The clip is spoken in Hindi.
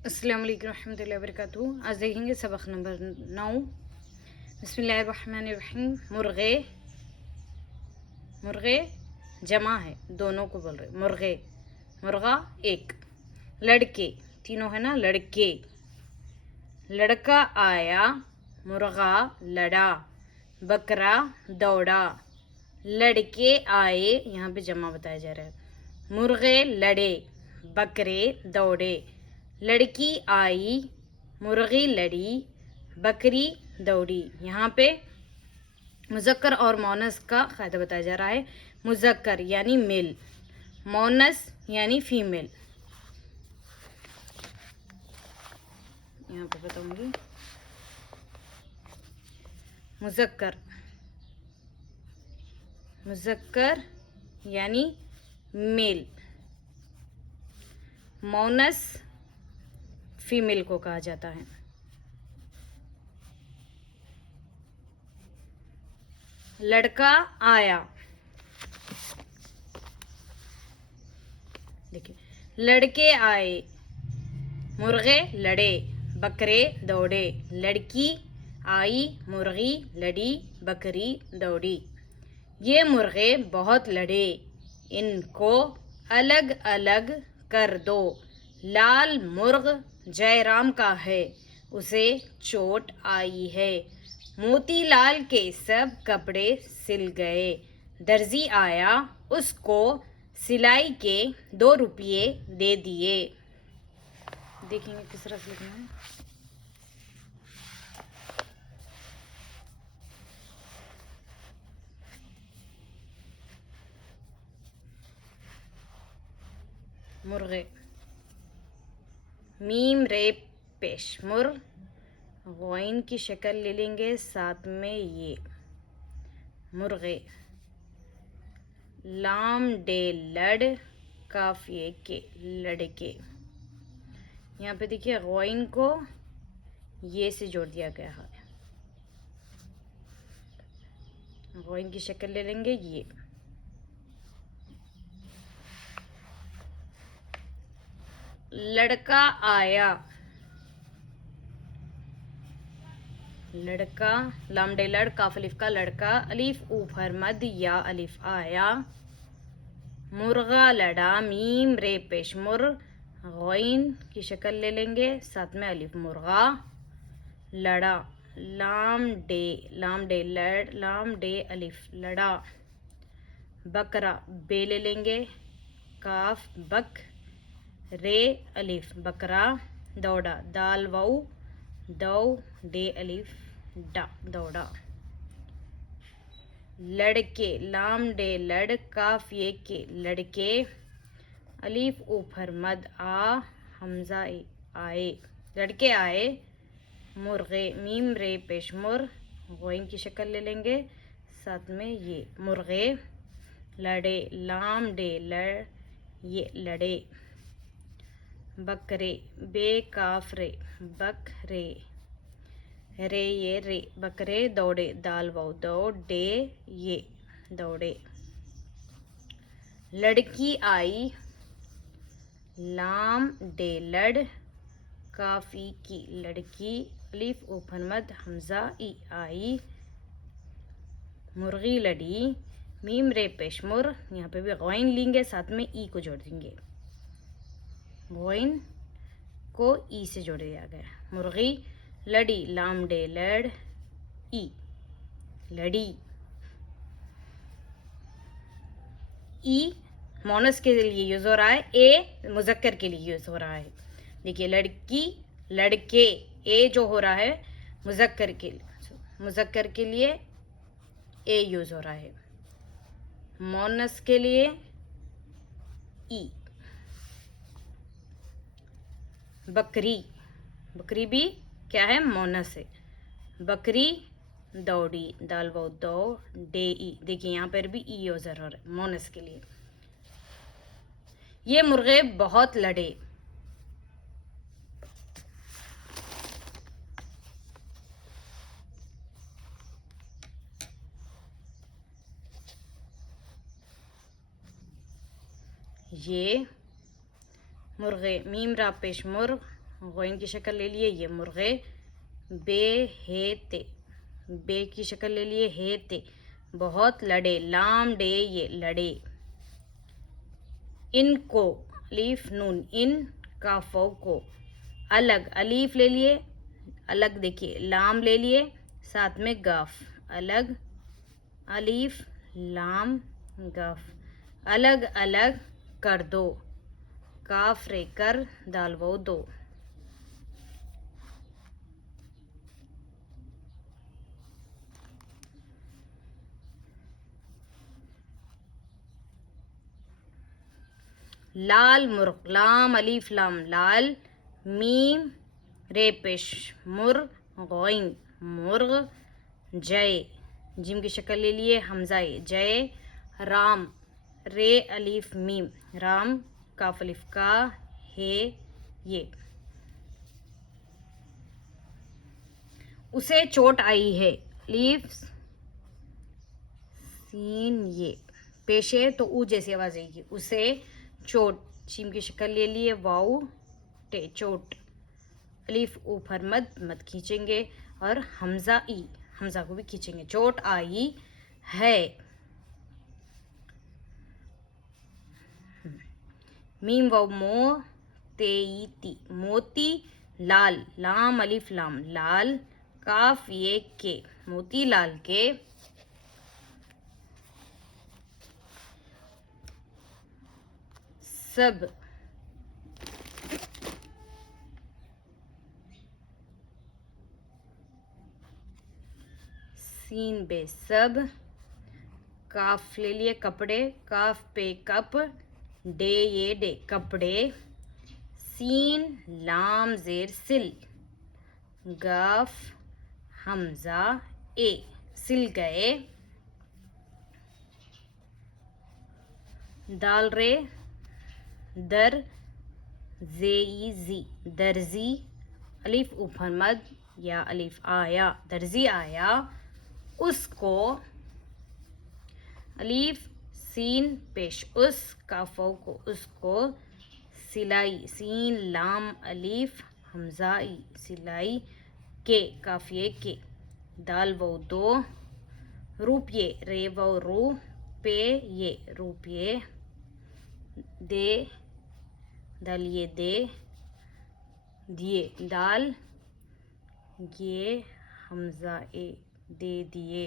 अस्सलाम वालेकुम रहमतुल्लाहि व बरकातुहू। आज देखेंगे सबक नंबर 9। बिस्मिल्लाहिर्रहमानिर्रहीम। मुर्गे, मुर्गे जमा है, दोनों को बोल रहे मुर्गे। मुर्गा एक। लड़के तीनों है ना, लड़के। लड़का आया, मुर्गा लड़ा, बकरा दौड़ा। लड़के आए, यहाँ पे जमा बताया जा रहा है। मुर्गे लड़े, बकरे दौड़े। लड़की आई, मुर्गी लड़ी, बकरी दौड़ी। यहाँ पे मुज़क्कर और मोनस का फ़ायदा बताया जा रहा है। मुज़क्कर यानी मेल, मोनस यानी फीमेल। यहाँ पे बताऊंगी। मुज़क्कर, मुज़क्कर यानी मेल, मोनस फीमेल को कहा जाता है। लड़का आया, देखिए लड़के आए, मुर्गे लड़े, बकरे दौड़े। लड़की आई, मुर्गी लड़ी, बकरी दौड़ी। ये मुर्गे बहुत लड़े, इनको अलग अलग कर दो। लाल मुर्ग जयराम का है, उसे चोट आई है। मोतीलाल के सब कपड़े सिल गए। दर्जी आया, उसको सिलाई के 2 रुपये दे दिए। देखेंगे किस तरह से लिखना है। मुर्गे, मीम रे पेश मुर, गौइन की शक्ल ले लेंगे साथ में ये। मुर्गे, लाम डे लड़, काफिए के लड़के। यहाँ पे देखिए गौइन को ये से जोड़ दिया गया है। गौइन की शक्ल ले लेंगे ये। लड़का आया, लड़का लाम डे लड़, काफ अलिफ का लड़का, अलिफ ऊपर मद या अलिफ आया। मुर्गा लड़ा, मीम रे पेश मुर, गौइन की शक्ल ले लेंगे साथ में अलिफ। मुर्गा लड़ा, लाम डे लड़, लाम डे अलिफ लड़ा। बकरा बे ले लेंगे, काफ बक, रे अलिफ बकरा। दौड़ा, दाल वाऊ दौ, डे अलिफ डा दौड़ा। लड़के, लाम डे लड़, काफ ये के लड़के, अलीफ ऊपर मद आ, हमजा आए, लड़के आए। मुर्गे, मीम रे पेश मुर, गोइन की शक्ल ले लेंगे साथ में ये। मुर्गे लड़े, लाम डे लड़, ये लड़े। बकरे, बे काफ रे, बक रे, रे ये रे, बकरे दौड़े, दाल वाऊ दौ, डे ये दौड़े। लड़की आई, लाम डे लड़, काफी की लड़की, अलिफ ऊपर मद हमजा ई आई। मुर्गी लड़ी, मीम रे पेश मुर, यहाँ पे भी गौइन लेंगे साथ में ई को जोड़ देंगे। गौइन को ई से जोड़ दिया गया। मुर्गी लड़ी, लाम डे लड़, ई लड़ी। ई मोनस के लिए यूज हो रहा है, ए मुजक्कर के लिए यूज हो रहा है। देखिए लड़की लड़के, ए जो हो रहा है मुजक्कर के लिए ए यूज हो रहा है। मोनस के लिए ई। बकरी, बकरी भी क्या है, मोनस है। बकरी दौड़ी, दाल वाऊ दौ, डे ई। देखिए यहाँ पर भी ई यूज हो रहा है मोनस के लिए। ये मुर्गे बहुत लड़े, ये मुर्गे, मीम रा पेश मुर्ग, गोइन की शक्ल ले लिए ये मुर्गे, बे हे ते, बे की शक्ल ले लिए हे ते, बहुत लड़े, लाम डे ये लड़े। इनको, अलीफ नून, इन काफों को, अलग, अलीफ ले लिए, अलग देखिए, लाम ले लिए, साथ में गाफ, अलग, अलीफ लाम गाफ, अलग अलग कर दो, काफ रे कर दालवो दो। लाल मुर्ग, लाम अलीफ लाम, लाल, मीम रे पेश, मुर गोइंग, मुर्ग, जय, जिम की शक्ल ले लिए हमजाए, जय, राम, रे अलीफ मीम, राम, काफ अलीफ का, हे ये। उसे चोट आई है, अलीफ सीन ये, पेशे तो ऊ जैसी आवाज आएगी, उसे चोट, शीम की शक्ल ले लिए वाऊ टे, चोट, अलीफ ऊपर मत खींचेंगे, और हमजा ई, हमजा को भी खींचेंगे, चोट आई है। मीम वाव मो तेईती, मोती लाल, लाम अलीफ लाम, लाल, काफ ये के, मोती लाल के, सब, सीन बे सब, काफ ले लिए कपड़े, काफ पे कप, डे ये डे कपड़े, सीन लाम जेर सिल, गाफ हमजा ए, सिल गए, दाल रे दर जेई जी, दर्जी, अलीफ ऊपर मद या अलीफ आया, दर्जी आया, उसको, अलीफ सीन पेश उस, काफों को, उसको, सिलाई, सीन लाम अलीफ हमजाई, सिलाई के, काफिए के, दाल वो दो, रुपये, रे वो रू, पे ये रुपये, दे, दाल ये दे, दिए दाल, ये हमजा ए, दे दिए।